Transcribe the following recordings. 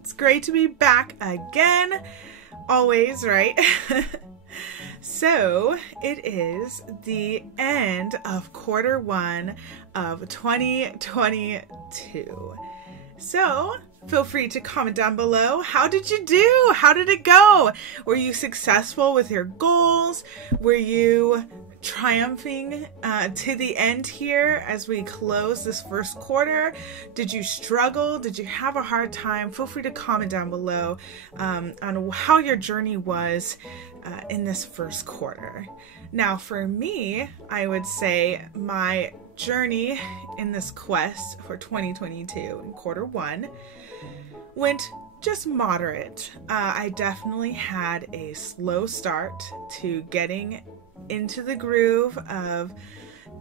It's great to be back again. Always, right? So it is the end of quarter one of 2022. So feel free to comment down below. How did you do? How did it go? Were you successful with your goals? Were you triumphing to the end here as we close this first quarter? Did you struggle? Did you have a hard time? Feel free to comment down below on how your journey was in this first quarter. Now for me, I would say my journey in this quest for 2022 in quarter one went just moderate. I definitely had a slow start to getting into the groove of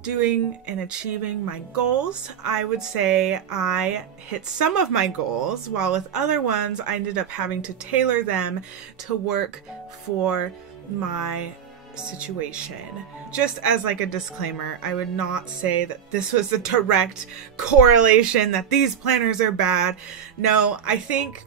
doing and achieving my goals. I would say I hit some of my goals, while with other ones I ended up having to tailor them to work for my situation. Just as like a disclaimer, I would not say that this was a direct correlation that these planners are bad. No, I think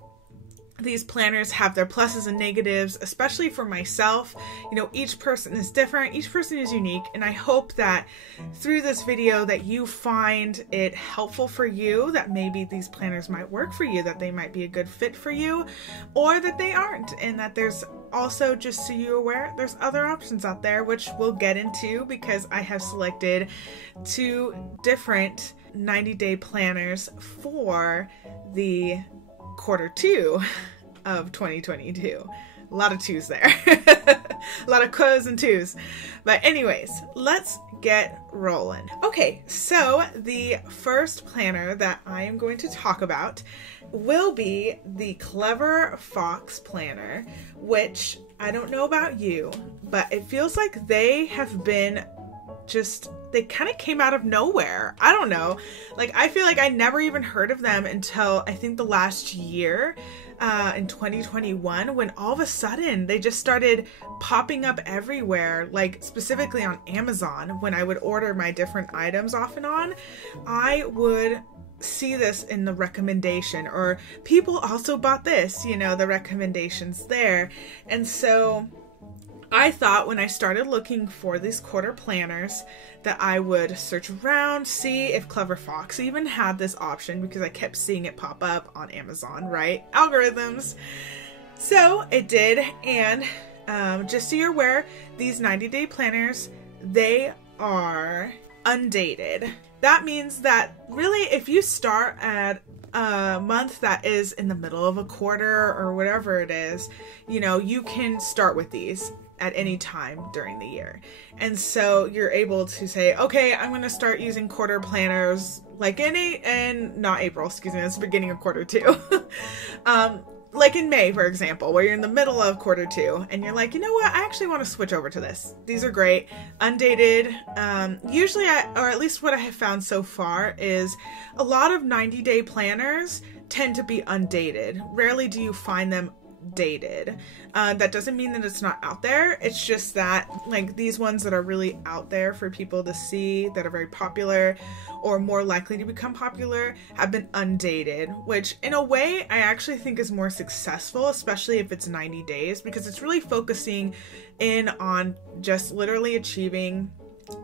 these planners have their pluses and negatives, especially for myself. You know, each person is different, each person is unique, and I hope that through this video that you find it helpful for you, that maybe these planners might work for you, that they might be a good fit for you, or that they aren't, and that there's also, just so you're aware, there's other options out there, which we'll get into because I have selected 2 different 90-day planners for the quarter 2 of 2022. A lot of 2s there. A lot of co's and 2s. But anyways, let's get rolling. Okay, so the first planner that I am going to talk about will be the Clever Fox planner, which I don't know about you, but it feels like they have been they kind of came out of nowhere. I don't know. Like, I feel like I never even heard of them until I think the last year, in 2021, when all of a sudden they just started popping up everywhere, like specifically on Amazon. When I would order my different items off and on, I would see this in the recommendation, or people also bought this, you know, the recommendations there. And so I thought when I started looking for these quarter planners that I would search around, see if Clever Fox even had this option, because I kept seeing it pop up on Amazon, right? Algorithms. So it did, and just so you're aware, these 90-day planners, they are undated. That means that really if you start at a month that is in the middle of a quarter or whatever it is, you know, you can start with these at any time during the year. And so you're able to say, okay, I'm going to start using quarter planners like not April, excuse me, that's the beginning of quarter 2. Like in May, for example, where you're in the middle of quarter 2 and you're like, you know what, I actually want to switch over to this. These are great. Undated. Usually, or at least what I have found so far, is a lot of 90-day planners tend to be undated. Rarely do you find them dated. That doesn't mean that it's not out there. It's just that, like, these ones that are really out there for people to see, that are very popular or more likely to become popular, have been undated, which in a way I actually think is more successful, especially if it's 90 days, because it's really focusing in on just literally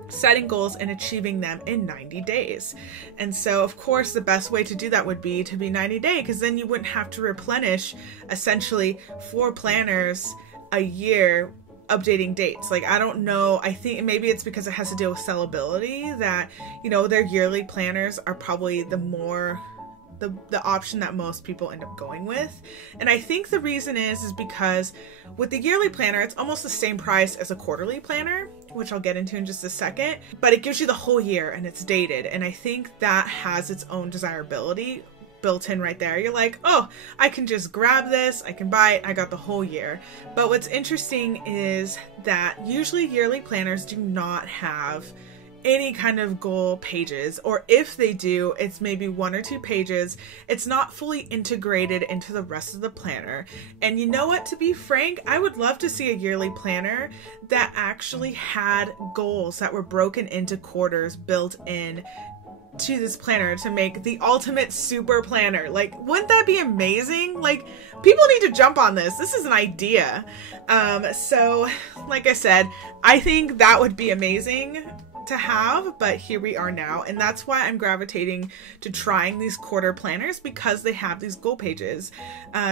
setting goals and achieving them in 90 days. And so of course the best way to do that would be to be 90 day, because then you wouldn't have to replenish essentially 4 planners a year updating dates. Like, I don't know, I think maybe it's because it has to deal with sellability, that, you know, their yearly planners are probably the option that most people end up going with. And I think the reason is because with the yearly planner, it's almost the same price as a quarterly planner, which I'll get into in just a second, but it gives you the whole year and it's dated. And I think that has its own desirability built in right there. You're like, oh, I can just grab this, I can buy it, I got the whole year. But what's interesting is that usually yearly planners do not have any kind of goal pages, or if they do, it's maybe 1 or 2 pages. It's not fully integrated into the rest of the planner. And you know what, to be frank, I would love to see a yearly planner that actually had goals that were broken into quarters built in to this planner to make the ultimate super planner. Like, wouldn't that be amazing? Like, people need to jump on this. This is an idea. So like I said, I think that would be amazing to have, but here we are now, and that's why I'm gravitating to trying these quarter planners, because they have these goal pages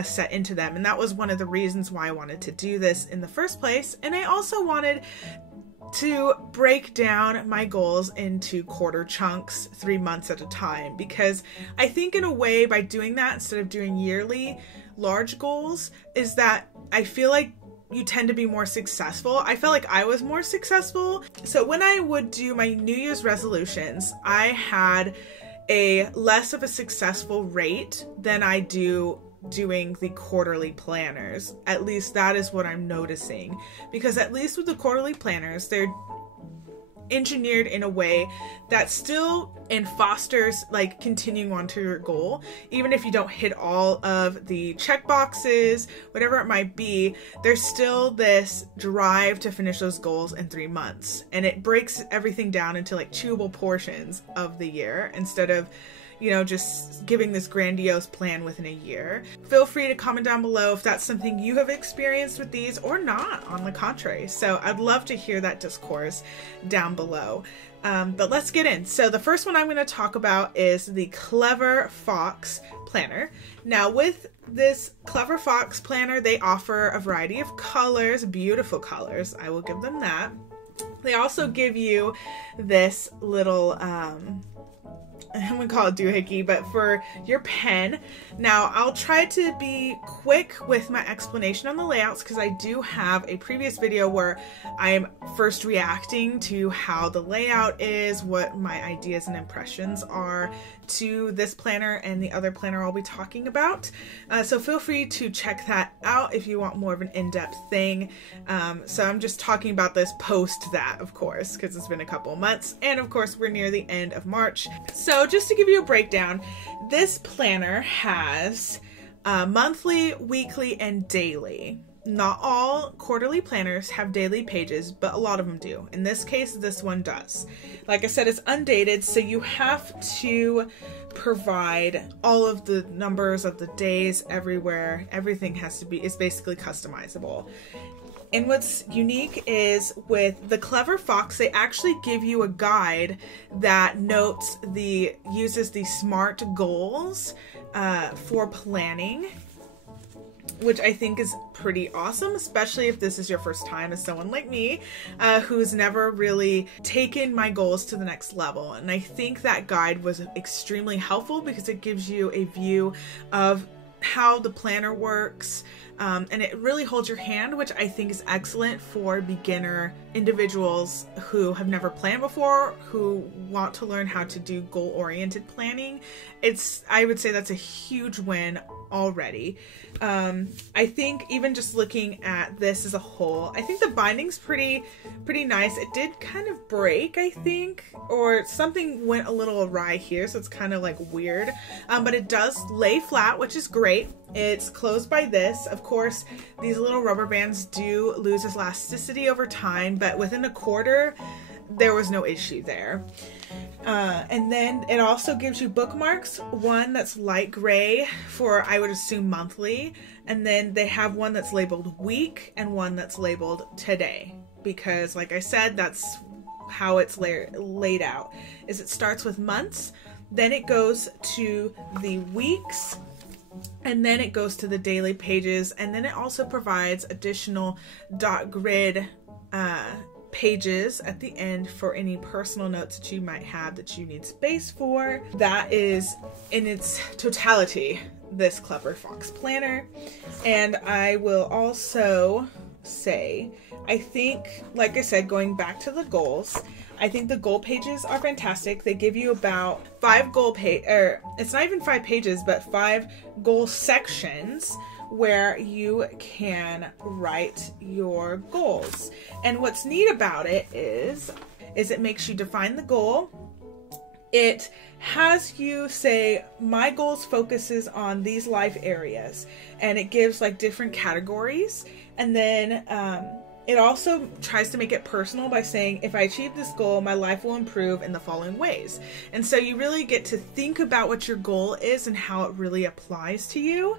set into them, and that was one of the reasons why I wanted to do this in the first place. And I also wanted to break down my goals into quarter chunks, 3 months at a time, because I think in a way, by doing that instead of doing yearly large goals, is that I feel like you tend to be more successful. I felt like I was more successful. So when I would do my New Year's resolutions, I had a less of a successful rate than I do doing the quarterly planners. At least that is what I'm noticing, because at least with the quarterly planners, they're engineered in a way that still and fosters like continuing on to your goal. Even if you don't hit all of the check boxes, whatever it might be, there's still this drive to finish those goals in 3 months, and it breaks everything down into like chewable portions of the year instead of, you know, just giving this grandiose plan within a year. Feel free to comment down below if that's something you have experienced with these or not, on the contrary. So I'd love to hear that discourse down below. But let's get in. So the first one I'm going to talk about is the Clever Fox Planner. Now with this Clever Fox Planner, they offer a variety of colors, beautiful colors. I will give them that. They also give you this little, I'm gonna call it doohickey, but for your pen. Now I'll try to be quick with my explanation on the layouts, because I do have a previous video where I'm first reacting to how the layout is, what my ideas and impressions are to this planner and the other planner I'll be talking about. So feel free to check that out if you want more of an in-depth thing. So I'm just talking about this post that, of course, because it's been a couple of months, and of course we're near the end of March. So just to give you a breakdown, this planner has monthly, weekly, and daily. Not all quarterly planners have daily pages, but a lot of them do. In this case, this one does. Like I said, it's undated, so you have to provide all of the numbers of the days everywhere. Everything has to be, it's basically customizable. And what's unique is with the Clever Fox, they actually give you a guide that uses the SMART goals for planning, which I think is pretty awesome, especially if this is your first time as someone like me, who's never really taken my goals to the next level. And I think that guide was extremely helpful because it gives you a view of how the planner works, and it really holds your hand, which I think is excellent for beginner individuals who have never planned before, who want to learn how to do goal-oriented planning. I would say that's a huge win already. I think even just looking at this as a whole, I think the binding's pretty nice. It did kind of break, I think, or something went a little awry here, so it's kind of like weird. But it does lay flat, which is great. It's closed by this. Of course, these little rubber bands do lose elasticity over time, but within a quarter, there was no issue there. And then it also gives you bookmarks, one that's light gray for, I would assume, monthly, and then they have one that's labeled week and one that's labeled today, because like I said, that's how it's laid out. Is it starts with months, then it goes to the weeks, and then it goes to the daily pages, and then it also provides additional dot grid pages at the end for any personal notes that you might have that you need space for. That is, in its totality, this Clever Fox Planner. And I will also say, I think, like I said, going back to the goals, I think the goal pages are fantastic. They give you about 5 goal it's not even 5 pages, but 5 goal sections where you can write your goals. And what's neat about it is it makes you define the goal. It has you say, my goals focuses on these life areas, and it gives like different categories. And then It also tries to make it personal by saying, if I achieve this goal, my life will improve in the following ways. And so you really get to think about what your goal is and how it really applies to you.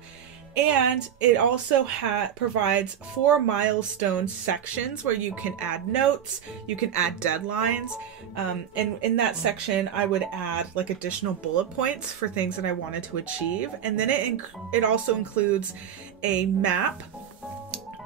And it also provides 4 milestone sections where you can add notes, you can add deadlines. And in that section, I would add like additional bullet points for things that I wanted to achieve. And then it also includes a map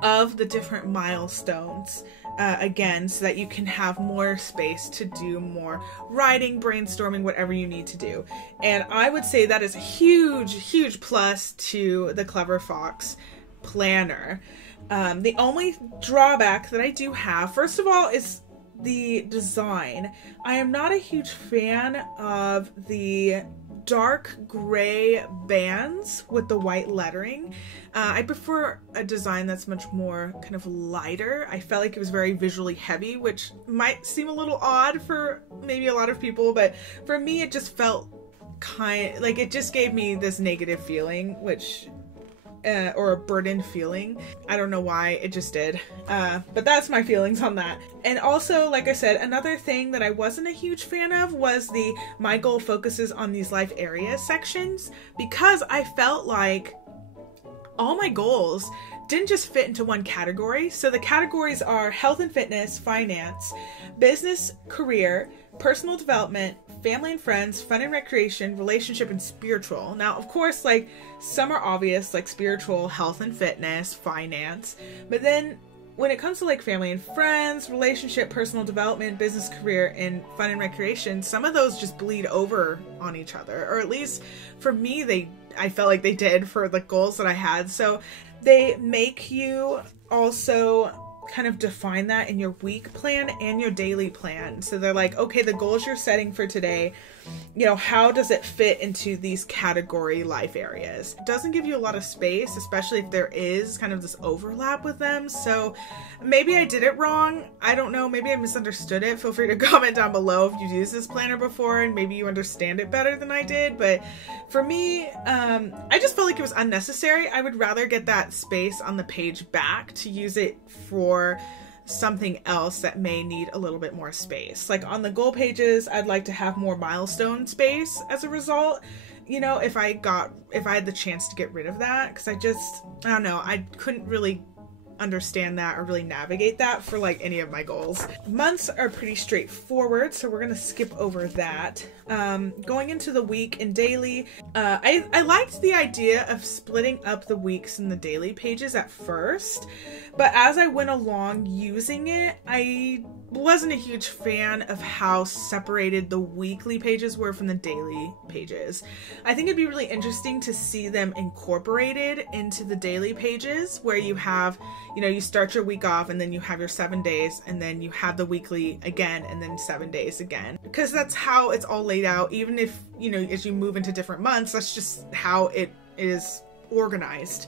of the different milestones, again, so that you can have more space to do more writing, brainstorming, whatever you need to do. And I would say that is a huge, huge plus to the Clever Fox planner. The only drawback that I do have, first of all, is the design. I am not a huge fan of the dark gray bands with the white lettering. I prefer a design that's much more kind of lighter. I felt like it was very visually heavy, which might seem a little odd for maybe a lot of people, but for me it just felt it just gave me this negative feeling, which or a burdened feeling. I don't know why, it just did. But that's my feelings on that. And also, like I said, another thing that I wasn't a huge fan of was the my goal focuses on these life areas sections, because I felt like all my goals didn't just fit into one category. So the categories are health and fitness, finance, business, career, personal development, family and friends, fun and recreation, relationship, and spiritual. Now, of course, like some are obvious, like spiritual, health and fitness, finance. But then when it comes to like family and friends, relationship, personal development, business, career, and fun and recreation, some of those just bleed over on each other. Or at least for me, I felt like they did for the goals that I had. So they make you also kind of define that in your week plan and your daily plan. So they're like, okay, the goals you're setting for today, how does it fit into these category life areas? It doesn't give you a lot of space, especially if there is kind of this overlap with them. So maybe I did it wrong. I don't know. Maybe I misunderstood it. Feel free to comment down below if you've used this planner before and maybe you understand it better than I did. But for me, I just felt like it was unnecessary. I would rather get that space on the page back to use it for something else that may need a little bit more space. Like on the goal pages, I'd like to have more milestone space as a result. If I had the chance to get rid of that, because I don't know, I couldn't really understand that or really navigate that for like any of my goals. Months are pretty straightforward, so we're gonna skip over that. Going into the week and daily, I liked the idea of splitting up the weeks and the daily pages at first, but as I went along using it, I wasn't a huge fan of how separated the weekly pages were from the daily pages. I think it'd be really interesting to see them incorporated into the daily pages, where you have, you start your week off and then you have your 7 days and then you have the weekly again and then 7 days again, because that's how it's all laid out. Even if, as you move into different months, that's just how it is organized.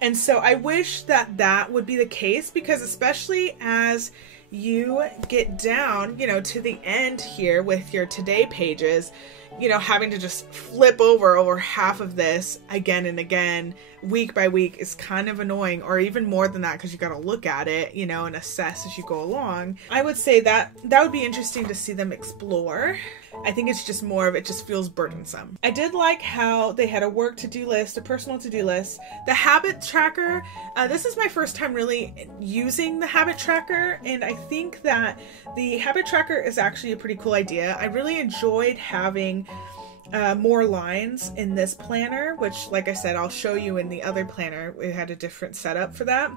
And so I wish that would be the case, because especially as you get down, to the end here with your today pages, having to just flip over half of this again and again, week by week, is kind of annoying, or even more than that, because you got to look at it, and assess as you go along. I would say that would be interesting to see them explore. I think it's just more of it just feels burdensome. I did like how they had a work to-do list, a personal to-do list, the habit tracker. This is my first time really using the habit tracker, and I think that the habit tracker is actually a pretty cool idea. I really enjoyed having more lines in this planner, which, like I said, I'll show you in the other planner. We had a different setup for that.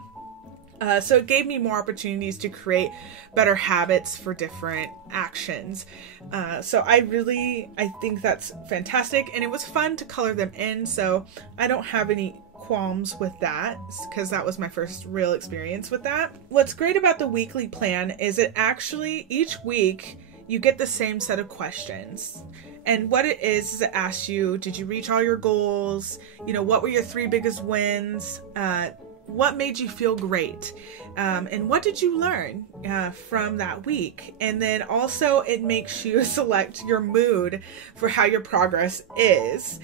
So it gave me more opportunities to create better habits for different actions. So I think that's fantastic, and it was fun to color them in, so I don't have any qualms with that, because that was my first real experience with that. What's great about the weekly plan is it actually, each week, you get the same set of questions. And what it is it asks you, did you reach all your goals? What were your 3 biggest wins? What made you feel great? And what did you learn from that week? And then also it makes you select your mood for how your progress is.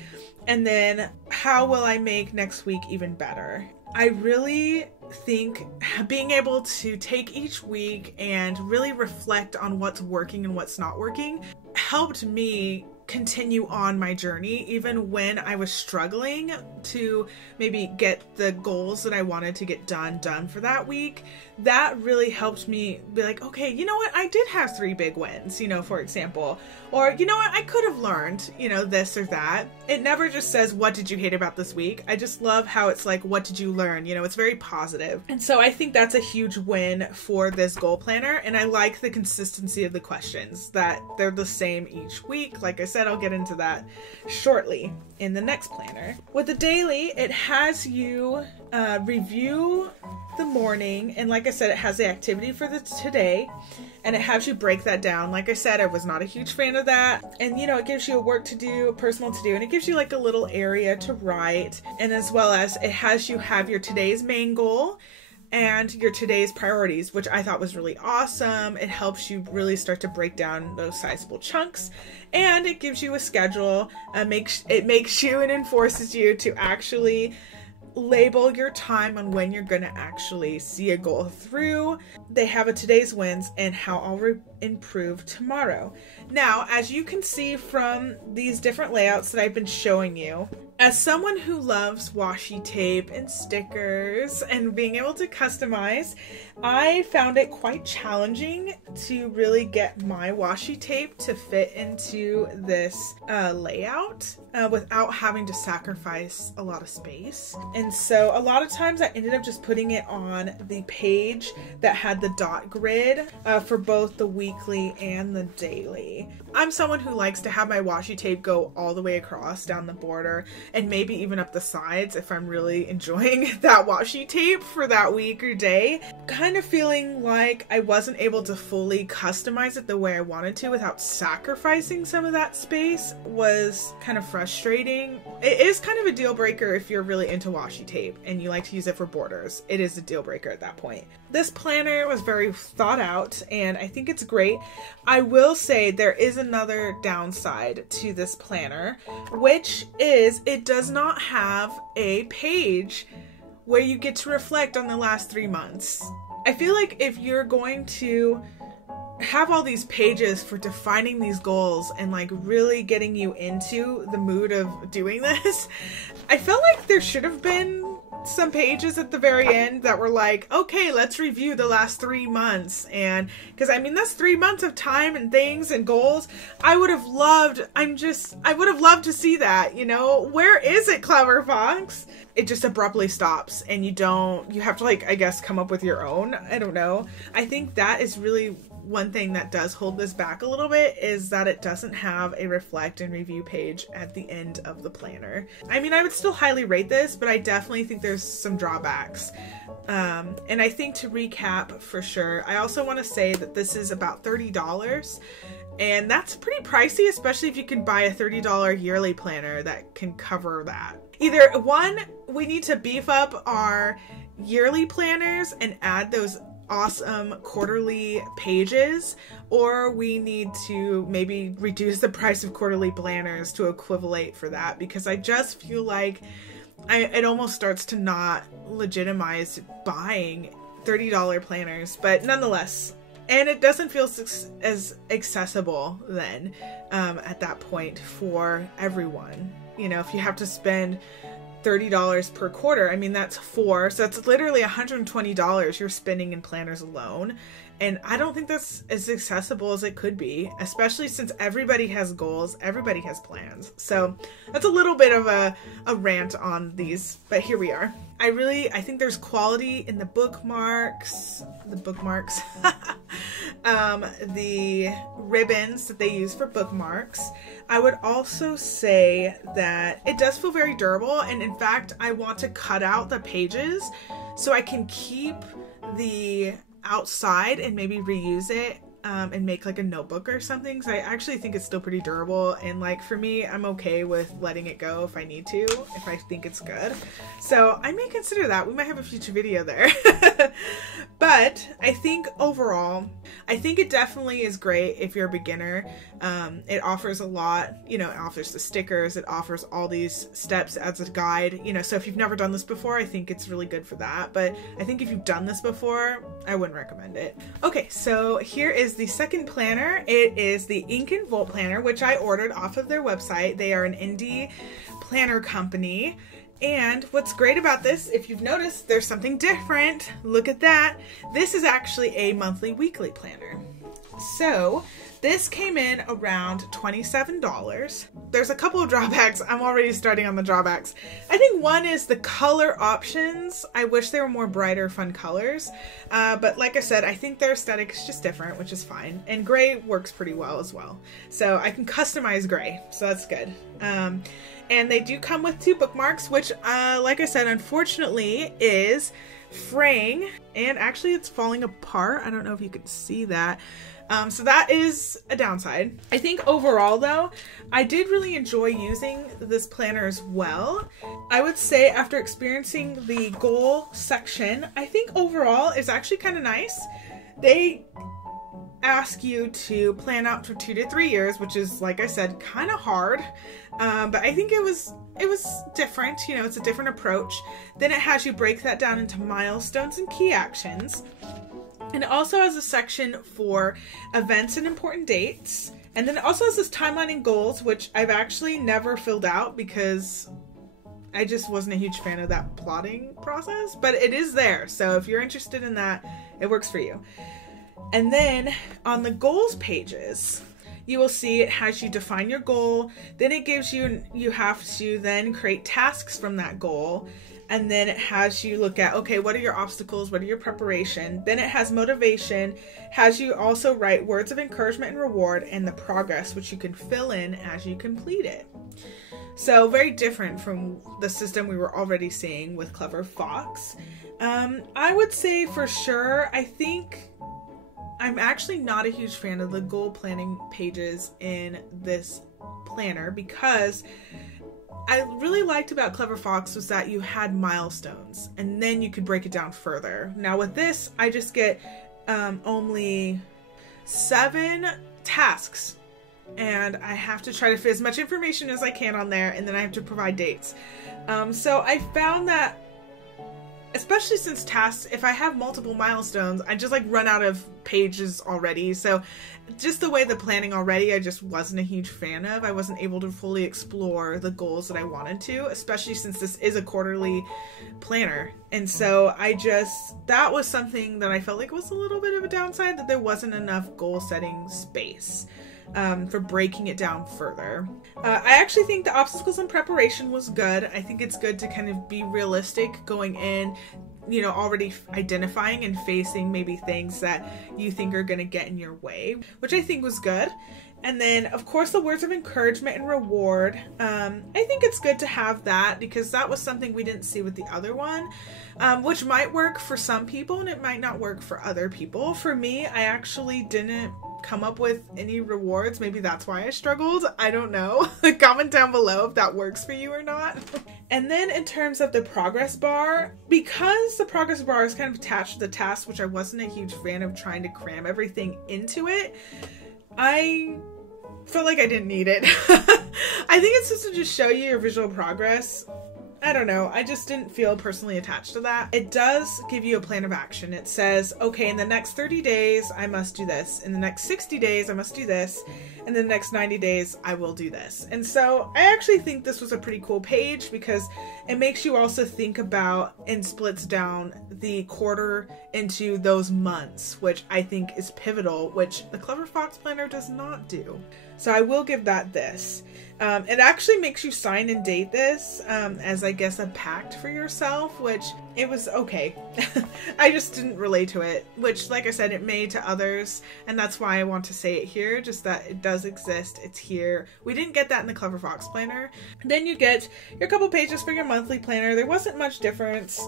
And then how will I make next week even better? I really think being able to take each week and really reflect on what's working and what's not working helped me continue on my journey even when I was struggling to maybe get the goals that I wanted to get done for that week. That really helped me be like, okay, you know what? I did have 3 big wins, for example, or you know what? I could have learned, this or that. It never just says, what did you hate about this week? I just love how it's like, what did you learn? It's very positive. And so I think that's a huge win for this goal planner. And I like the consistency of the questions, that they're the same each week. Like I said, I'll get into that shortly in the next planner. With the daily, it has you review the morning, and like I said, it has the activity for the today, and it has you break that down. Like I said, I was not a huge fan of that, and it gives you a work to do, a personal to do, and it gives you like a little area to write, and as well as it has you have your today's main goal and your today's priorities, which I thought was really awesome. It helps you really start to break down those sizable chunks, and it gives you a schedule. It makes you and enforces you to actually label your time on when you're going to actually see a goal through. They have a today's wins and how I'll improve tomorrow. Now, as you can see from these different layouts that I've been showing you, as someone who loves washi tape and stickers and being able to customize, I found it quite challenging to really get my washi tape to fit into this layout without having to sacrifice a lot of space. And so a lot of times I ended up just putting it on the page that had the dot grid for both the weekly and the daily. I'm someone who likes to have my washi tape go all the way across down the border and maybe even up the sides if I'm really enjoying that washi tape for that week or day. Kind of feeling like I wasn't able to fully customize it the way I wanted to without sacrificing some of that space was kind of frustrating. It is kind of a deal breaker if you're really into washi tape and you like to use it for borders. It is a deal breaker at that point. This planner was very thought out and I think it's great. I will say there is another downside to this planner, which is it does not have a page where you get to reflect on the last 3 months. I feel like if you're going to have all these pages for defining these goals and like really getting you into the mood of doing this, I felt like there should have been some pages at the very end that were like, okay, let's review the last 3 months. And because I mean, that's 3 months of time and things and goals. I would have loved to see that, where is it, Clever Fox? It just abruptly stops and you have to like, I guess, come up with your own. I don't know. I think that is really one thing that does hold this back a little bit, is that it doesn't have a reflect and review page at the end of the planner. I mean, I would still highly rate this, but I definitely think there's some drawbacks. And I think to recap for sure, I also want to say that this is about $30. And that's pretty pricey, especially if you can buy a $30 yearly planner that can cover that. Either one, we need to beef up our yearly planners and add those awesome quarterly pages, or we need to maybe reduce the price of quarterly planners to equivalent for that, because I just feel like it almost starts to not legitimize buying $30 planners, but nonetheless. And it doesn't feel as accessible then at that point for everyone. If you have to spend $30 per quarter, I mean, that's 4. So that's literally $120 you're spending in planners alone. And I don't think that's as accessible as it could be, especially since everybody has goals, everybody has plans. So that's a little bit of a rant on these, but here we are. I think there's quality in the bookmarks, the ribbons that they use for bookmarks. I would also say that it does feel very durable, and in fact, I want to cut out the pages so I can keep the outside and maybe reuse it and make like a notebook or something, because I actually think it's still pretty durable, and like for me, I'm okay with letting it go if I need to, if I think it's good. So I may consider that. We might have a future video there. But I think overall, I think it definitely is great if you're a beginner. It offers a lot, you know, it offers the stickers, it offers all these steps as a guide, you know, so if you've never done this before, I think it's really good for that. But I think if you've done this before, I wouldn't recommend it. Okay, so here is the second planner. It is the Ink+Volt planner, which I ordered off of their website. They are an indie planner company. And what's great about this, if you've noticed, there's something different. Look at that. This is actually a monthly weekly planner. So this came in around $27. There's a couple of drawbacks. I'm already starting on the drawbacks. I think one is the color options. I wish they were more brighter, fun colors. But like I said, I think their aesthetic is just different, which is fine. And gray works pretty well as well. So I can customize gray, so that's good. And they do come with 2 bookmarks, which, like I said, unfortunately is fraying, and actually it's falling apart. I don't know if you could see that. So that is a downside. I think overall though, I did really enjoy using this planner as well. I would say after experiencing the goal section, I think overall it's actually kind of nice. They ask you to plan out for 2 to 3 years, which is, like I said, kind of hard. But I think it was different, you know, it's a different approach. Then it has you break that down into milestones and key actions. And it also has a section for events and important dates. And then it also has this timeline and goals, which I've actually never filled out because I just wasn't a huge fan of that plotting process, but it is there. So if you're interested in that, it works for you. And then on the goals pages, you will see it has you define your goal. Then it gives you have to then create tasks from that goal. And then it has you look at, okay, what are your obstacles? What are your preparation? Then it has motivation, has you also write words of encouragement and reward, and the progress, which you can fill in as you complete it. So very different from the system we were already seeing with Clever Fox. I would say for sure, I think I'm actually not a huge fan of the goal planning pages in this planner, because I really liked about Clever Fox was that you had milestones and then you could break it down further. Now with this, I just get only 7 tasks, and I have to try to fit as much information as I can on there, and then I have to provide dates. So I found that, especially since tasks, if I have multiple milestones, I just like run out of pages already. So just the way the planning already, I just wasn't a huge fan of. I wasn't able to fully explore the goals that I wanted to, especially since this is a quarterly planner. And so that was something that I felt like was a little bit of a downside, that there wasn't enough goal setting space for breaking it down further. I actually think the obstacles and preparation was good. I think it's good to kind of be realistic going in, you know, already identifying and facing maybe things that you think are going to get in your way, which I think was good. And then, of course, the words of encouragement and reward. I think it's good to have that, because that was something we didn't see with the other one, which might work for some people and it might not work for other people. For me, I actually didn't come up with any rewards. Maybe that's why I struggled. I don't know. Comment down below if that works for you or not. And then in terms of the progress bar, because the progress bar is kind of attached to the task, which I wasn't a huge fan of trying to cram everything into it, I felt like I didn't need it. I think it's just to just show you your visual progress. I don't know. I just didn't feel personally attached to that. It does give you a plan of action. It says, okay, in the next 30 days, I must do this. In the next 60 days, I must do this. In the next 90 days, I will do this. And so I actually think this was a pretty cool page, because it makes you also think about and splits down the quarter into those months, which I think is pivotal, which the Clever Fox Planner does not do. So I will give that this. It actually makes you sign and date this as, I guess, a pact for yourself, which it was okay. I just didn't relate to it, which, like I said, it may to others, and that's why I want to say it here, just that it does exist. It's here. We didn't get that in the Clever Fox Planner. Then you get your couple pages for your monthly planner. There wasn't much difference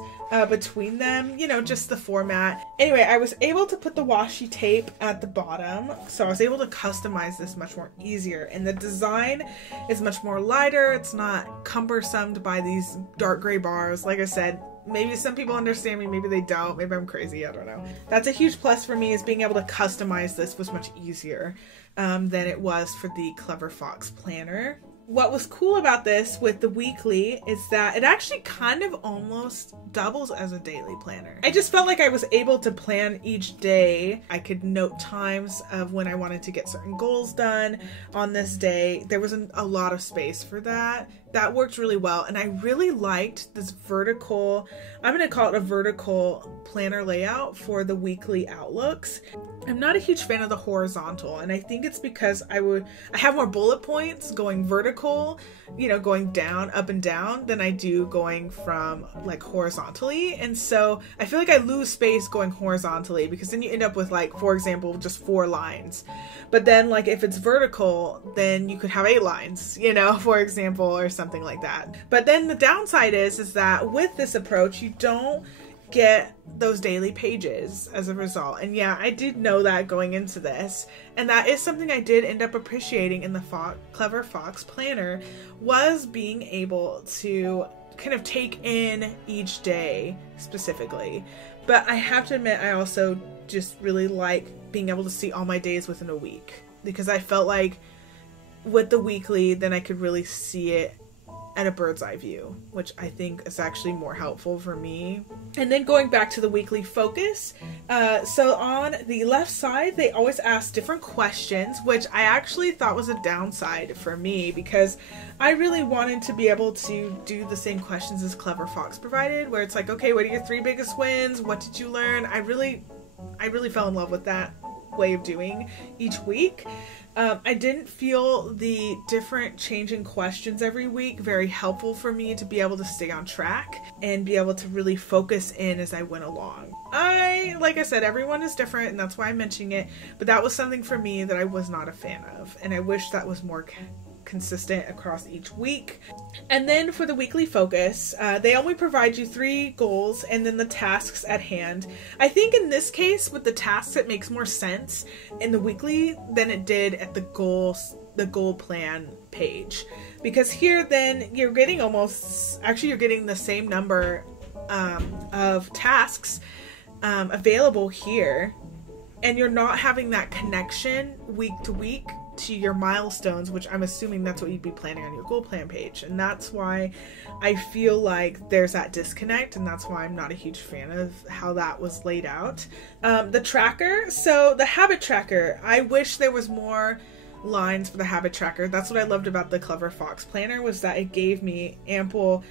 between them, you know, just the format. Anyway, I was able to put the washi tape at the bottom, so I was able to customize this much more easier, and the design is much more lighter. It's not cumbersome by these dark gray bars. Like I said, maybe some people understand me, maybe they don't, maybe I'm crazy, I don't know. That's a huge plus for me, is being able to customize this was much easier than it was for the Clever Fox Planner. What was cool about this with the weekly is that it actually kind of almost doubles as a daily planner. I just felt like I was able to plan each day. I could note times of when I wanted to get certain goals done on this day. There wasn't a lot of space for that. That worked really well, and I really liked this vertical, I'm going to call it a vertical planner layout for the weekly outlooks. I'm not a huge fan of the horizontal, and I think it's because I have more bullet points going vertical, you know, going down, up and down, than I do going from like horizontally. And so I feel like I lose space going horizontally, because then you end up with, like, for example, just 4 lines. But then, like, if it's vertical, then you could have 8 lines, you know, for example, or something like that. But then the downside is that with this approach, you don't get those daily pages as a result. And yeah, I did know that going into this, and that is something I did end up appreciating in the Clever Fox Planner, was being able to kind of take in each day specifically. But I have to admit, I also just really like being able to see all my days within a week, because I felt like with the weekly, then I could really see it at a bird's eye view, which I think is actually more helpful for me. And then going back to the weekly focus, so on the left side, they always ask different questions, which I actually thought was a downside for me, because I really wanted to be able to do the same questions as Clever Fox provided, where it's like, okay, what are your 3 biggest wins? What did you learn? I really fell in love with that way of doing each week. I didn't feel the different changing questions every week very helpful for me to be able to stay on track and be able to really focus in as I went along. Like I said, everyone is different, and that's why I'm mentioning it, but that was something for me that I was not a fan of, and I wish that was more consistent across each week. And then for the weekly focus, they only provide you 3 goals and then the tasks at hand. I think in this case with the tasks, it makes more sense in the weekly than it did at the goal plan page, because here then you're getting you're getting the same number of tasks available here, and you're not having that connection week to week to your milestones, which I'm assuming that's what you'd be planning on your goal plan page. And that's why I feel like there's that disconnect, and that's why I'm not a huge fan of how that was laid out. The tracker, so the habit tracker, I wish there was more lines for the habit tracker. That's what I loved about the Clever Fox Planner, was that it gave me ample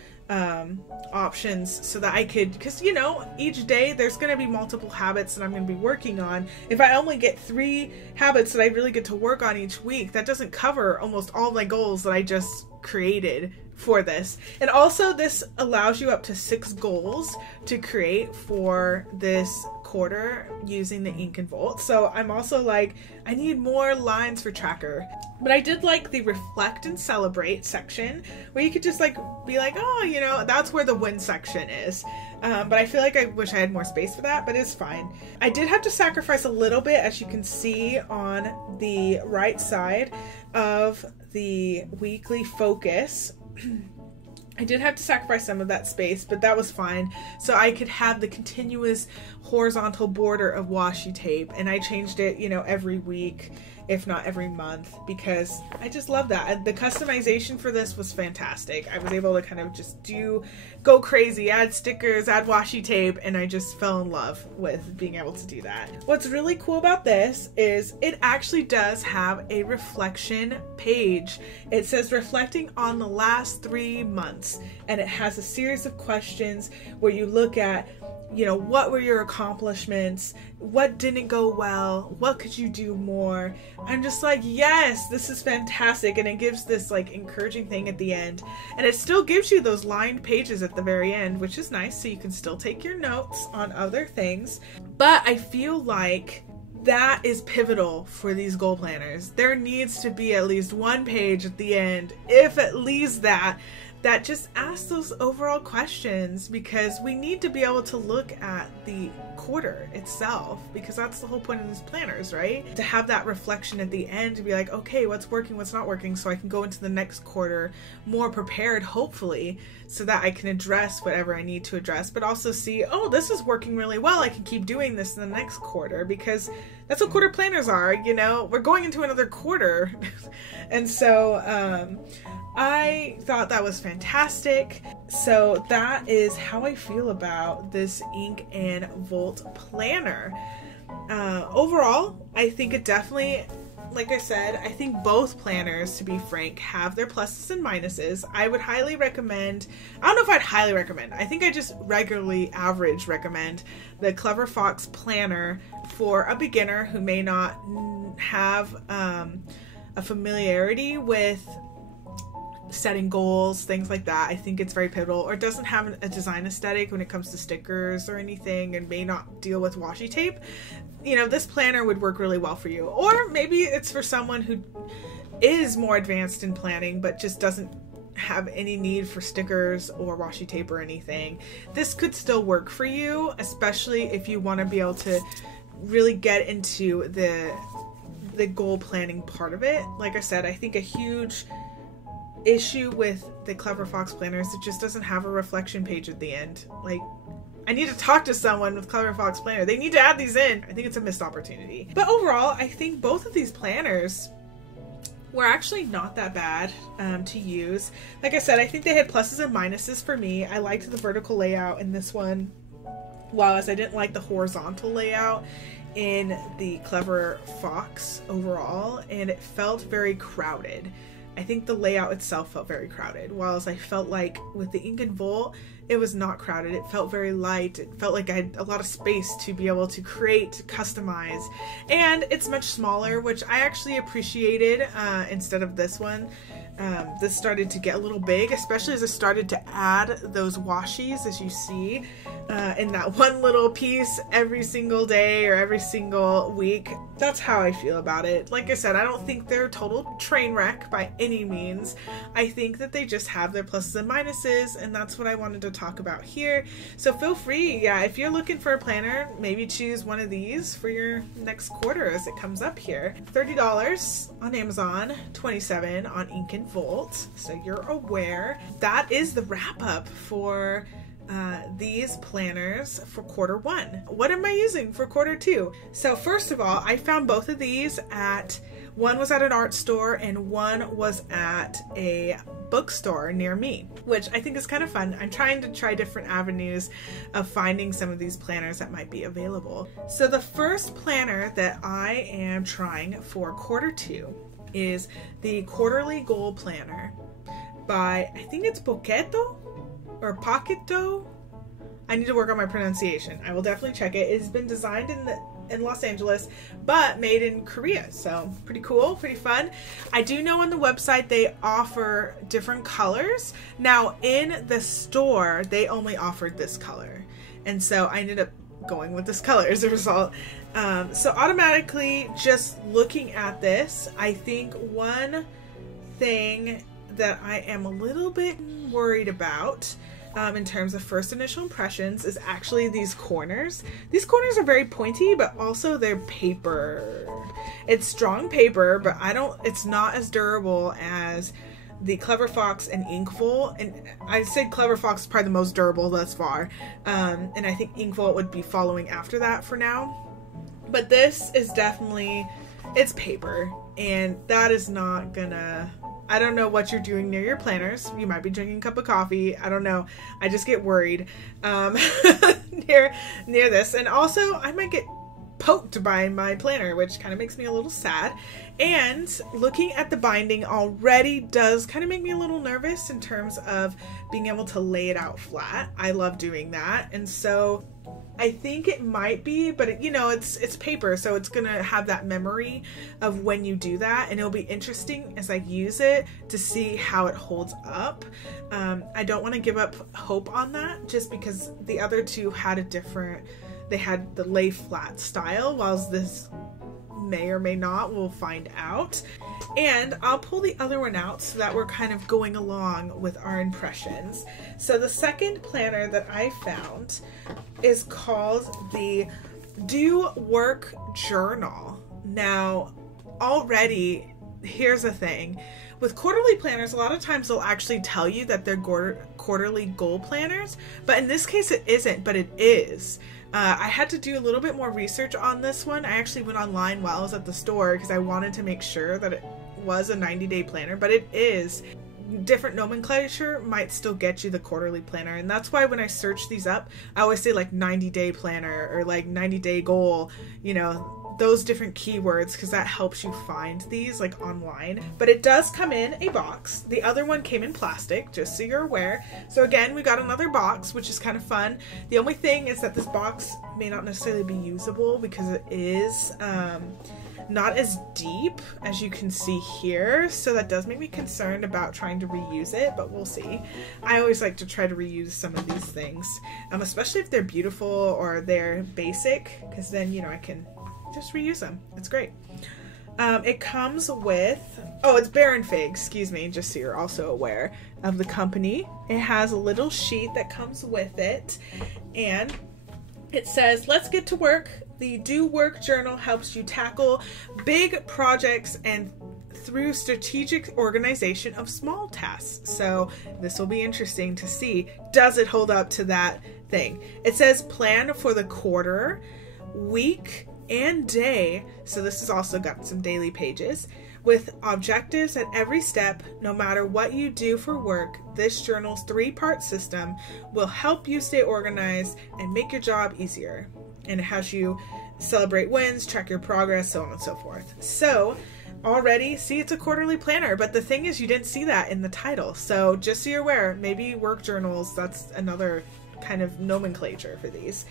options so that I could, because you know, each day there's going to be multiple habits that I'm going to be working on. If I only get 3 habits that I really get to work on each week, that doesn't cover almost all my goals that I just created for this. And also this allows you up to 6 goals to create for this quarter using the Ink+Volt. So I'm also like, I need more lines for tracker. But I did like the reflect and celebrate section, where you could just like be like, oh, you know, that's where the win section is. But I feel like I wish I had more space for that, but it's fine. I did have to sacrifice a little bit, as you can see on the right side of the weekly focus. I did have to sacrifice some of that space, but that was fine. So I could have the continuous horizontal border of washi tape, and I changed it, you know, every week, if not every month, because I just love that. The customization for this was fantastic. I was able to kind of just go crazy, add stickers, add washi tape, and I just fell in love with being able to do that. What's really cool about this is it actually does have a reflection page. It says reflecting on the last 3 months, and it has a series of questions where you look at, you know, what were your accomplishments? What didn't go well? What could you do more? I'm just like, yes, this is fantastic. And it gives this like encouraging thing at the end. And it still gives you those lined pages at the very end, which is nice. So you can still take your notes on other things. But I feel like that is pivotal for these goal planners. There needs to be at least one page at the end, if at least that just asks those overall questions, because we need to be able to look at the quarter itself, because that's the whole point of these planners, right? To have that reflection at the end, to be like, okay, what's working, what's not working, so I can go into the next quarter more prepared, hopefully, so that I can address whatever I need to address, but also see, oh, this is working really well, I can keep doing this in the next quarter, because that's what quarter planners are, you know? We're going into another quarter. And so I thought that was fantastic. So that is how I feel about this Ink+Volt planner. Overall, I think it definitely, like I said, I think both planners, to be frank, have their pluses and minuses. I would highly recommend, I don't know if I'd highly recommend, I think I just regularly average recommend the Clever Fox planner for a beginner who may not have a familiarity with setting goals, things like that. I think it's very pivotal, or doesn't have a design aesthetic when it comes to stickers or anything, and may not deal with washi tape. You know, this planner would work really well for you. Or maybe it's for someone who is more advanced in planning but just doesn't have any need for stickers or washi tape or anything. This could still work for you, especially if you want to be able to really get into the goal planning part of it. Like I said, I think a huge issue with the Clever Fox planner is it just doesn't have a reflection page at the end. Like, I need to talk to someone with Clever Fox planner. They need to add these in. I think it's a missed opportunity. But overall, I think both of these planners were actually not that bad to use. Like I said, I think they had pluses and minuses for me. I liked the vertical layout in this one, whereas I didn't like the horizontal layout in the Clever Fox overall, and it felt very crowded. I think the layout itself felt very crowded, whilst I felt like with the Ink+Volt, it was not crowded. It felt very light. It felt like I had a lot of space to be able to create, customize, and it's much smaller, which I actually appreciated instead of this one. This started to get a little big, especially as I started to add those washies, as you see, in that one little piece every single day or every single week. That's how I feel about it. Like I said, I don't think they're a total train wreck by any means. I think that they just have their pluses and minuses, and that's what I wanted to talk about here. So feel free, yeah, if you're looking for a planner, maybe choose one of these for your next quarter as it comes up here. $30 on Amazon, $27 on Ink+Volt, so you're aware. That is the wrap up for these planners for quarter one. What am I using for quarter two? So first of all, I found both of these one was at an art store and one was at a bookstore near me, which I think is kind of fun. I'm trying to try different avenues of finding some of these planners that might be available. So the first planner that I am trying for quarter two is the Quarterly Goal Planner by, I think it's Poketo or Poketo. I need to work on my pronunciation. I will definitely check it. It's been designed in Los Angeles, but made in Korea. So pretty cool, pretty fun. I do know on the website they offer different colors. Now in the store, they only offered this color. And so I ended up going with this color as a result. So automatically, just looking at this, I think one thing that I am a little bit worried about in terms of first initial impressions is actually these corners. These corners are very pointy, but also they're paper. It's strong paper, but it's not as durable as the Clever Fox and Ink+Volt, and I'd say Clever Fox is probably the most durable thus far, and I think Ink+Volt would be following after that for now. But this is definitely, it's paper, and that is not gonna, I don't know what you're doing near your planners. You might be drinking a cup of coffee. I don't know. I just get worried near this. And also, I might get poked by my planner, which kind of makes me a little sad. And looking at the binding already does kind of make me a little nervous in terms of being able to lay it out flat. I love doing that. And so I think it might be, but it's paper, so it's gonna have that memory of when you do that, and it'll be interesting as I use it to see how it holds up. I don't want to give up hope on that, just because the other two had they had the lay flat style, whilst this may or may not, we'll find out. And I'll pull the other one out so that we're kind of going along with our impressions. So the second planner that I found is called the Do Work Journal. Now, already, here's the thing. With quarterly planners, a lot of times they'll actually tell you that they're quarterly goal planners, but in this case it isn't, but it is. I had to do a little bit more research on this one. I actually went online while I was at the store because I wanted to make sure that it was a 90-day planner, but it is. Different nomenclature might still get you the quarterly planner, and that's why when I search these up, I always say like 90-day planner or like 90-day goal, those different keywords, because that helps you find these like online. But it does come in a box. The other one came in plastic, just so you're aware. So again, we got another box, which is kind of fun. The only thing is that this box may not necessarily be usable because it is not as deep as you can see here, so that does make me concerned about trying to reuse it, but we'll see. I always like to try to reuse some of these things, especially if they're beautiful or they're basic, because then I can just reuse them. It's great. It comes with, it's Baron Fig, excuse me, just so you're also aware of the company. It has a little sheet that comes with it, and it says, let's get to work. The Do Work Journal helps you tackle big projects and through strategic organization of small tasks. So this will be interesting to see. Does it hold up to that thing? It says plan for the quarter, week, and day. So this has also got some daily pages with objectives at every step. No matter what you do for work, this journal's 3-part system will help you stay organized and make your job easier. And it has you celebrate wins, track your progress, so on and so forth. So already, see, it's a quarterly planner, but the thing is you didn't see that in the title. So just so you're aware, maybe work journals, that's another kind of nomenclature for these.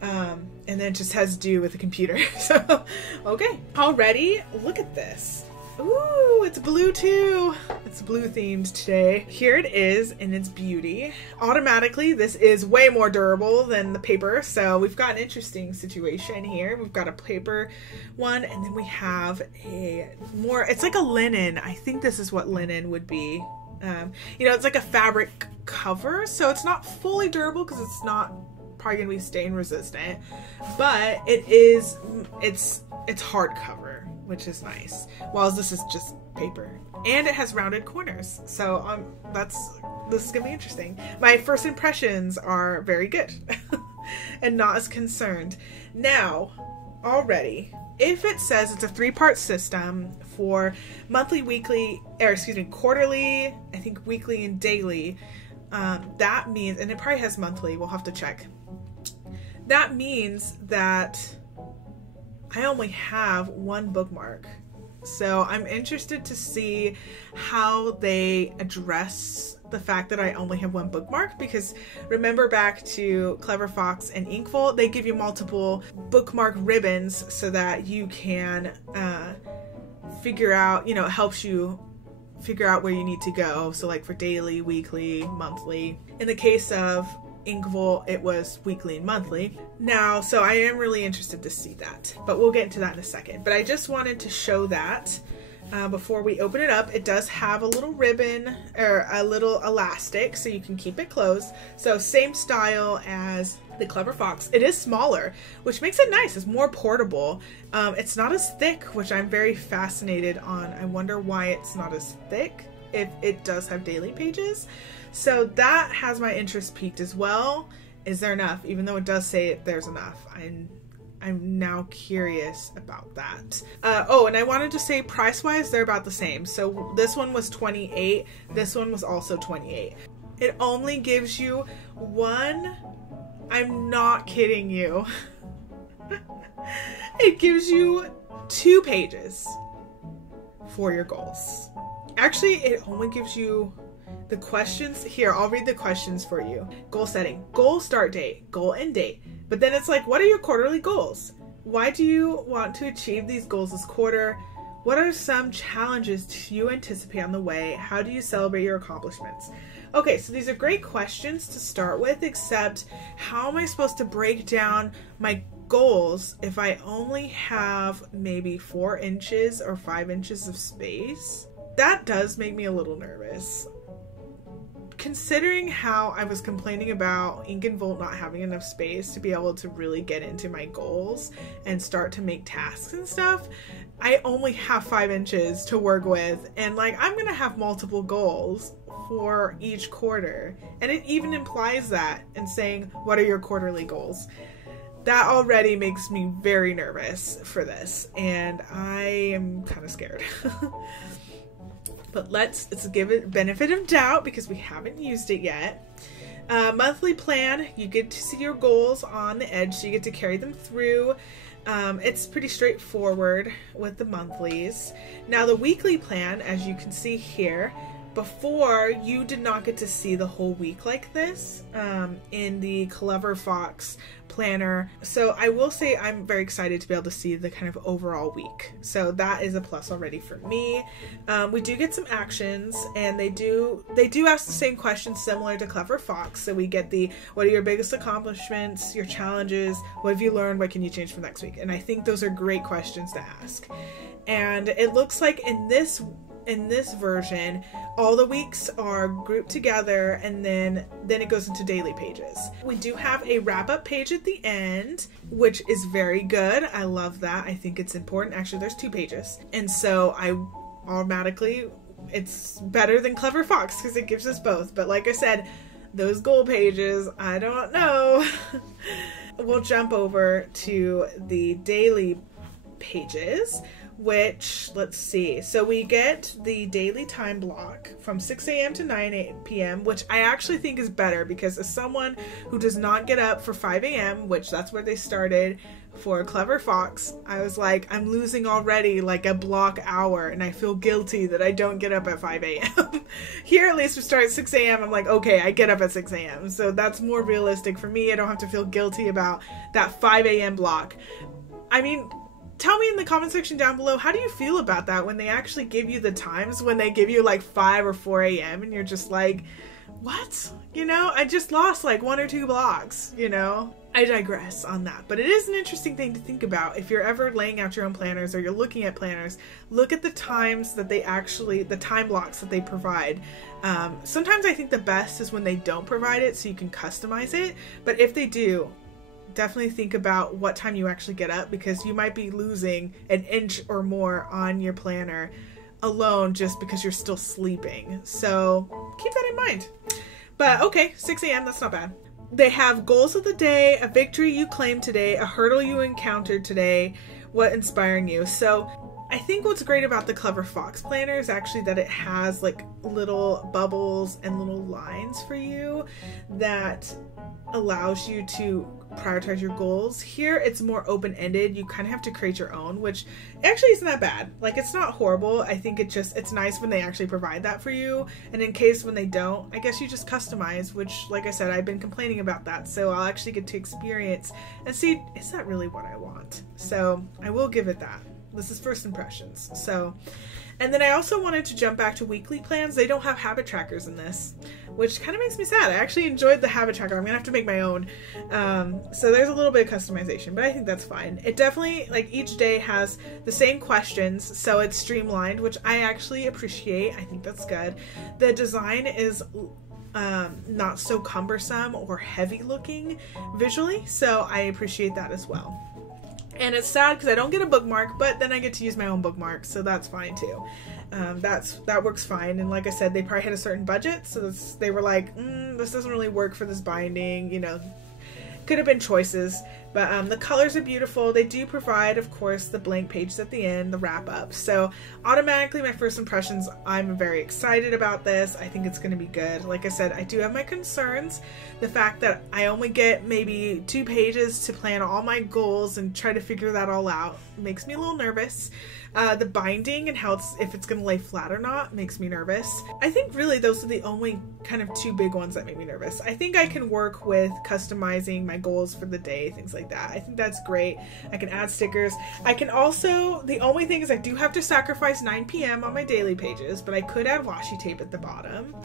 And then it just has to do with the computer. So, okay. Already, look at this. Ooh, it's blue too. It's blue themed today. Here it is in its beauty. Automatically, this is way more durable than the paper. So we've got an interesting situation here. We've got a paper one, and then we have it's like a linen. I think this is what linen would be. It's like a fabric cover. So it's not fully durable because it's not probably gonna be stain resistant, but it's hardcover, which is nice, while this is just paper, and it has rounded corners. So this is gonna be interesting. My first impressions are very good and not as concerned. Now, already, if it says it's a 3-part system for quarterly, I think weekly and daily, that means, and it probably has monthly, we'll have to check. That means that I only have one bookmark. So I'm interested to see how they address the fact that I only have one bookmark, because remember back to Clever Fox and Ink+Volt, they give you multiple bookmark ribbons so that you can figure out, it helps you figure out where you need to go. So like for daily, weekly, monthly. In the case of Ink+Volt, it was weekly and monthly. Now, so I am really interested to see that, but we'll get into that in a second. But I just wanted to show that before we open it up. It does have a little ribbon or a little elastic so you can keep it closed. So same style as the Clever Fox. It is smaller, which makes it nice. It's more portable. It's not as thick, which I'm very fascinated on. I wonder why it's not as thick if it does have daily pages. So that has my interest peaked as well. Is there enough? Even though it does say there's enough, I'm now curious about that. And I wanted to say price-wise, they're about the same. So this one was $28. This one was also $28. It only gives you one. I'm not kidding you. It gives you 2 pages for your goals. Actually, it only gives you the questions. Here, I'll read the questions for you. Goal setting, goal start date, goal end date, But then it's like, what are your quarterly goals? Why do you want to achieve these goals this quarter? What are some challenges do you anticipate on the way? How do you celebrate your accomplishments? Okay, so these are great questions to start with, except how am I supposed to break down my goals if I only have maybe 4 inches or 5 inches of space? That does make me a little nervous. Considering how I was complaining about Ink+Volt not having enough space to be able to really get into my goals and start to make tasks and stuff, I only have 5 inches to work with, and like I'm gonna have multiple goals for each quarter, and it even implies that in saying, what are your quarterly goals? That already makes me very nervous for this, and I am kind of scared. But let's give it benefit of doubt because we haven't used it yet. Monthly plan, you get to see your goals on the edge, so you get to carry them through. It's pretty straightforward with the monthlies. Now the weekly plan, as you can see here, before you did not get to see the whole week like this in the Clever Fox planner. So I will say I'm very excited to be able to see the kind of overall week. So that is a plus already for me. We do get some actions, and they do ask the same questions similar to Clever Fox. So we get the, what are your biggest accomplishments, your challenges, what have you learned, what can you change for next week? And I think those are great questions to ask. And it looks like in this version, all the weeks are grouped together, and then it goes into daily pages. We do have a wrap-up page at the end, which is very good. I love that. I think it's important. Actually, there's 2 pages. And so it's better than Clever Fox because it gives us both. But like I said, those goal pages, I don't know. We'll jump over to the daily pages, which, let's see, so we get the daily time block from 6 a.m. to 9 p.m., which I actually think is better because as someone who does not get up for 5 a.m., which that's where they started for Clever Fox, I was like, I'm losing already like a block hour, and I feel guilty that I don't get up at 5 a.m. Here at least we start at 6 a.m. I'm like, okay, I get up at 6 a.m. So that's more realistic for me. I don't have to feel guilty about that 5 a.m. block. I mean, tell me in the comment section down below, how do you feel about that when they actually give you the times, when they give you like 5 or 4 a.m. and you're just like, what? You know, I just lost like 1 or 2 blocks, you know? I digress on that, but it is an interesting thing to think about. If you're ever laying out your own planners or you're looking at planners, look at the times that they actually, the time blocks that they provide. Sometimes I think the best is when they don't provide it so you can customize it, but if they do, definitely think about what time you actually get up, because you might be losing an inch or more on your planner alone just because you're still sleeping. So keep that in mind. But okay, 6 a.m., that's not bad. They have goals of the day, a victory you claimed today, a hurdle you encountered today, what inspiring you. So I think what's great about the Clever Fox planner is actually that it has like little bubbles and little lines for you that allows you to prioritize your goals. Here it's more open-ended. You kind of have to create your own, which actually isn't that bad. Like, it's not horrible. I think it's nice when they actually provide that for you, and in case when they don't, I guess you just customize, which, like I said, I've been complaining about that, so I'll actually get to experience and see, is that really what I want? So I will give it that. This is first impressions. So, and then I also wanted to jump back to weekly plans. They don't have habit trackers in this, which kind of makes me sad. I actually enjoyed the habit tracker. I'm gonna have to make my own. So there's a little bit of customization, but I think that's fine. It definitely, like, each day has the same questions, so it's streamlined, which I actually appreciate. I think that's good. The design is not so cumbersome or heavy looking visually, so I appreciate that as well. And it's sad because I don't get a bookmark, but then I get to use my own bookmarks, so that's fine too. That works fine. And like I said, they probably had a certain budget, so they were like, this doesn't really work for this binding, you know. Could have been choices. But the colors are beautiful. They do provide, of course, the blank pages at the end, the wrap up. So automatically my first impressions, I'm very excited about this. I think it's going to be good. Like I said, I do have my concerns. The fact that I only get maybe 2 pages to plan all my goals and try to figure that all out makes me a little nervous. The binding and how if it's going to lay flat or not makes me nervous. I think really those are the only kind of 2 big ones that make me nervous. I think I can work with customizing my goals for the day, things like that. I think that's great. I can add stickers. I can also, the only thing is I do have to sacrifice 9 p.m. on my daily pages, but I could add washi tape at the bottom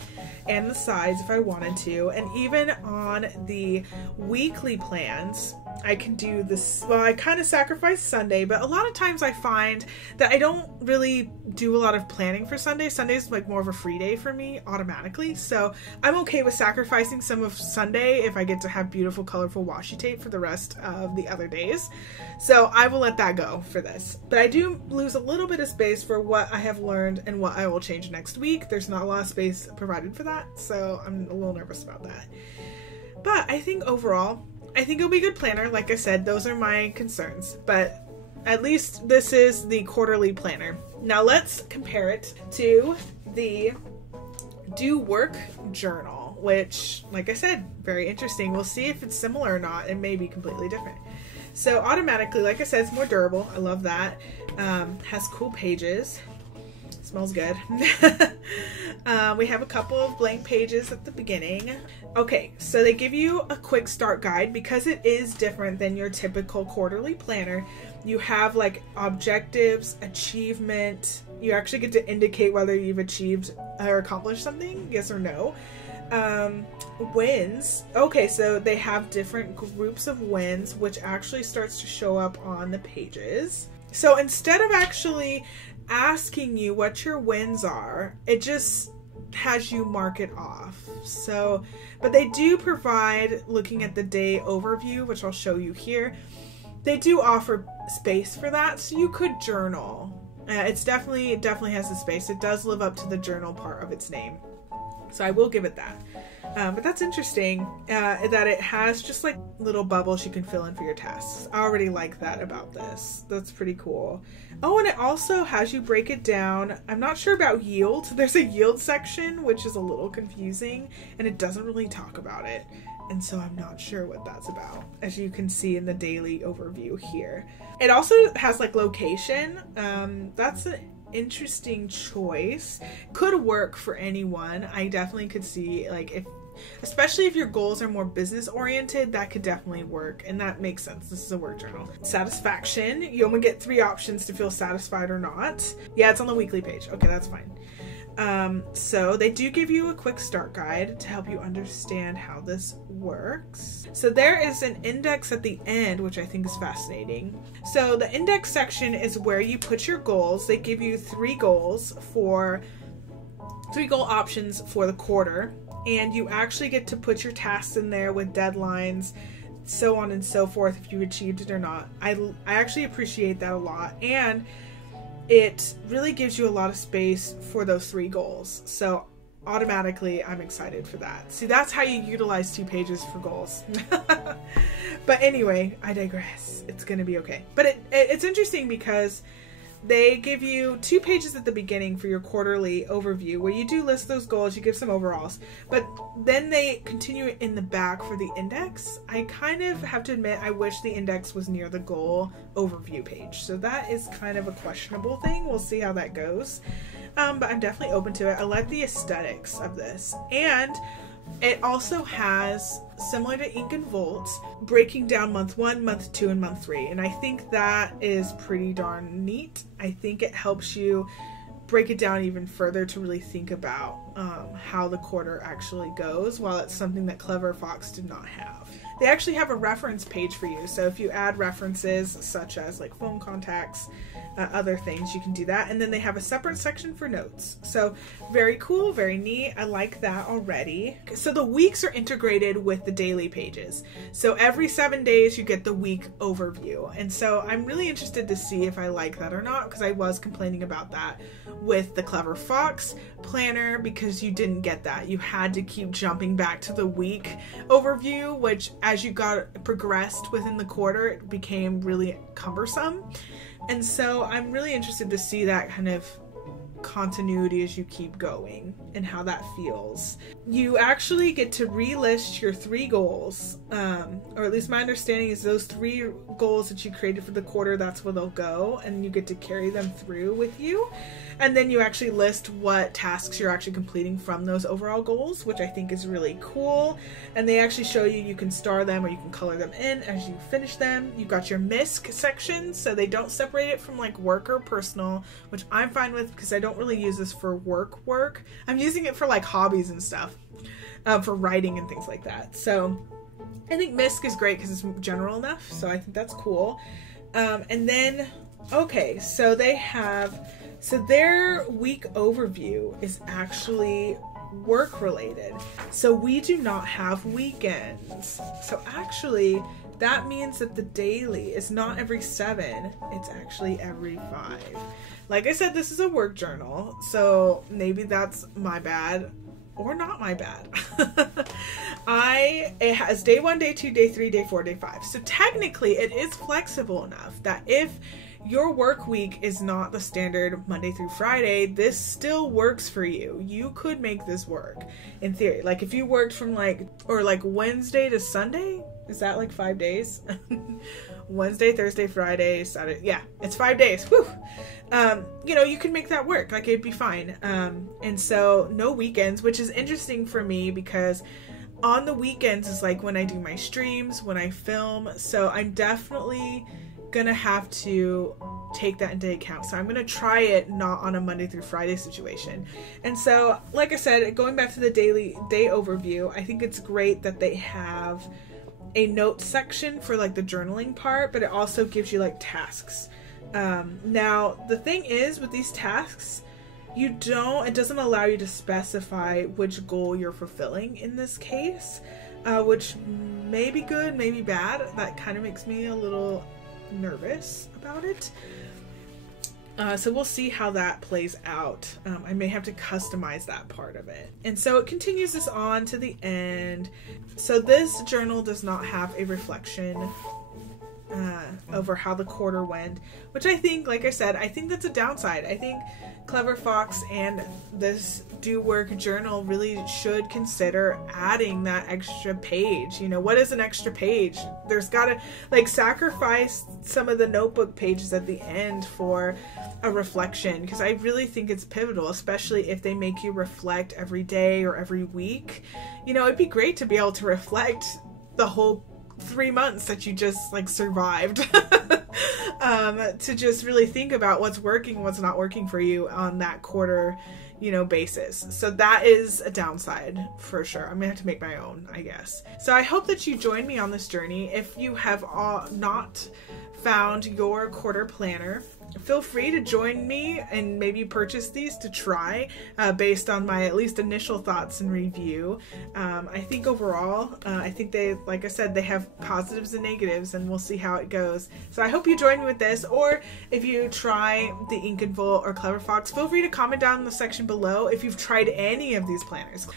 and the sides if I wanted to. And even on the weekly plans, I can do this. Well, I kind of sacrifice Sunday, but a lot of times I find that I don't really do a lot of planning for Sunday. Sunday's like more of a free day for me automatically. So I'm okay with sacrificing some of Sunday if I get to have beautiful, colorful washi tape for the rest of the other days. So I will let that go for this. But I do lose a little bit of space for what I have learned and what I will change next week. There's not a lot of space provided for that. So I'm a little nervous about that. But I think overall, I think it'll be a good planner. Like I said, those are my concerns, but at least this is the quarterly planner. Now let's compare it to the Do Work Journal, which, like I said, very interesting. We'll see if it's similar or not. It may be completely different. So automatically, like I said, it's more durable. I love that. Has cool pages. Smells good. We have a couple of blank pages at the beginning. Okay, so they give you a quick start guide because it is different than your typical quarterly planner. You have like objectives, achievement. You actually get to indicate whether you've achieved or accomplished something, yes or no. Wins. Okay, so they have different groups of wins, which actually starts to show up on the pages. So instead of actually asking you what your wins are, it just has you mark it off. So, but they do provide, looking at the day overview, which I'll show you here, they do offer space for that, so you could journal. It definitely has the space. It does live up to the journal part of its name, so I will give it that. But that's interesting that it has just like little bubbles you can fill in for your tasks. I already like that about this. That's pretty cool. Oh, and it also has you break it down. I'm not sure about yield. There's a yield section, which is a little confusing, and it doesn't really talk about it. And so I'm not sure what that's about, as you can see in the daily overview here. It also has like location. That's an interesting choice. Could work for anyone. I definitely could see, like, especially if your goals are more business oriented, that could definitely work, and that makes sense. This is a work journal. Satisfaction. You only get 3 options to feel satisfied or not. Yeah, it's on the weekly page. Okay, that's fine. So they do give you a quick start guide to help you understand how this works. So there is an index at the end, which I think is fascinating. So the index section is where you put your goals. They give you 3 goal options for the quarter, and you actually get to put your tasks in there with deadlines, so on and so forth, if you achieved it or not. I actually appreciate that a lot, and it really gives you a lot of space for those 3 goals. So automatically I'm excited for that. See, that's how you utilize 2 pages for goals. But anyway, I digress. It's gonna be okay. But it's interesting because they give you 2 pages at the beginning for your quarterly overview where you do list those goals, you give some overalls, but then they continue in the back for the index. I kind of have to admit, I wish the index was near the goal overview page. So that is kind of a questionable thing. We'll see how that goes. But I'm definitely open to it. I like the aesthetics of this. And it also has, similar to Ink+Volt, breaking down month 1, month 2, and month 3. And I think that is pretty darn neat. I think it helps you break it down even further to really think about how the quarter actually goes, while it's something that Clever Fox did not have. They actually have a reference page for you. So if you add references such as like phone contacts, other things, you can do that. And then they have a separate section for notes. So very cool, very neat. I like that already. So the weeks are integrated with the daily pages. So every 7 days you get the week overview. And so I'm really interested to see if I like that or not, because I was complaining about that with the Clever Fox planner, because you didn't get that. You had to keep jumping back to the week overview, which as you progressed within the quarter, it became really cumbersome. And so I'm really interested to see that kind of continuity as you keep going and how that feels. You actually get to relist your 3 goals, or at least my understanding is those 3 goals that you created for the quarter, that's where they'll go, and you get to carry them through with you. And then you actually list what tasks you're actually completing from those overall goals, which I think is really cool. And they actually show you, you can star them or you can color them in as you finish them. You've got your MISC section, so they don't separate it from like work or personal, which I'm fine with because I don't really use this for work. I'm using it for like hobbies and stuff, for writing and things like that. So I think MISC is great because it's general enough, so I think that's cool. And then, okay, so their week overview is actually work related. So we do not have weekends. So actually that means that the daily is not every 7, it's actually every 5. Like I said, this is a work journal, so maybe that's my bad or not my bad. It has day 1, day 2, day 3, day 4, day 5. So technically it is flexible enough that if your work week is not the standard Monday through Friday, this still works for you. You could make this work in theory. Like if you worked from like Wednesday to Sunday, is that like 5 days? Wednesday, Thursday, Friday, Saturday. Yeah, it's 5 days. Whew. You can make that work. Like it'd be fine. And so no weekends, which is interesting for me because on the weekends is like when I do my streams, when I film. So I'm definitely gonna have to take that into account. So I'm gonna try it not on a Monday through Friday situation. And so, like I said, going back to the day overview, I think it's great that they have a note section for like the journaling part, but it also gives you like tasks. Now the thing is with these tasks, it doesn't allow you to specify which goal you're fulfilling in this case, which may be good, may be bad. That kind of makes me a little nervous about it. So we'll see how that plays out. I may have to customize that part of it. And so it continues this on to the end. So this journal does not have a reflection over how the quarter went, which I think, like I said, I think that's a downside. I think Clever Fox and this Do Work journal really should consider adding that extra page. What is an extra page? There's gotta sacrifice some of the notebook pages at the end for a reflection, because I really think it's pivotal, especially if they make you reflect every day or every week. It'd be great to be able to reflect the whole 3 months that you just survived. To just really think about what's working, what's not working for you on that quarter, basis. So that is a downside for sure. I'm gonna have to make my own, I guess. So I hope that you join me on this journey. If you have not found your quarter planner, feel free to join me and maybe purchase these to try based on my at least initial thoughts and review. I think overall, I think they, like I said, they have positives and negatives, and we'll see how it goes. So I hope you join me with this, or if you try the Ink+Volt or Clever Fox, feel free to comment down in the section below if you've tried any of these planners,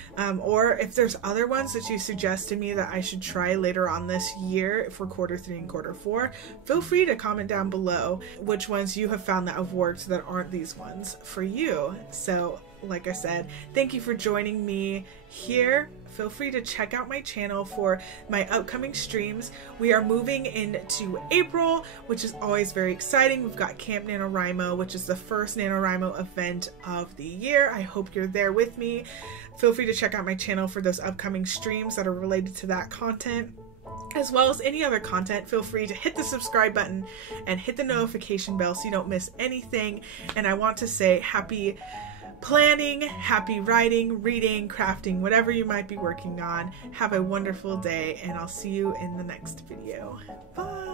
or if there's other ones that you suggest to me that I should try later on this year for quarter 3 and quarter 4. Feel free to comment down below which ones you have found that have worked that aren't these ones for you. So like I said, thank you for joining me here. Feel free to check out my channel for my upcoming streams. We are moving into April, which is always very exciting. We've got Camp NaNoWriMo, which is the first NaNoWriMo event of the year. I hope you're there with me. Feel free to check out my channel for those upcoming streams that are related to that content, as well as any other content. Feel free to hit the subscribe button and hit the notification bell so you don't miss anything. And I want to say happy planning, happy writing, reading, crafting, whatever you might be working on. Have a wonderful day, and I'll see you in the next video. Bye!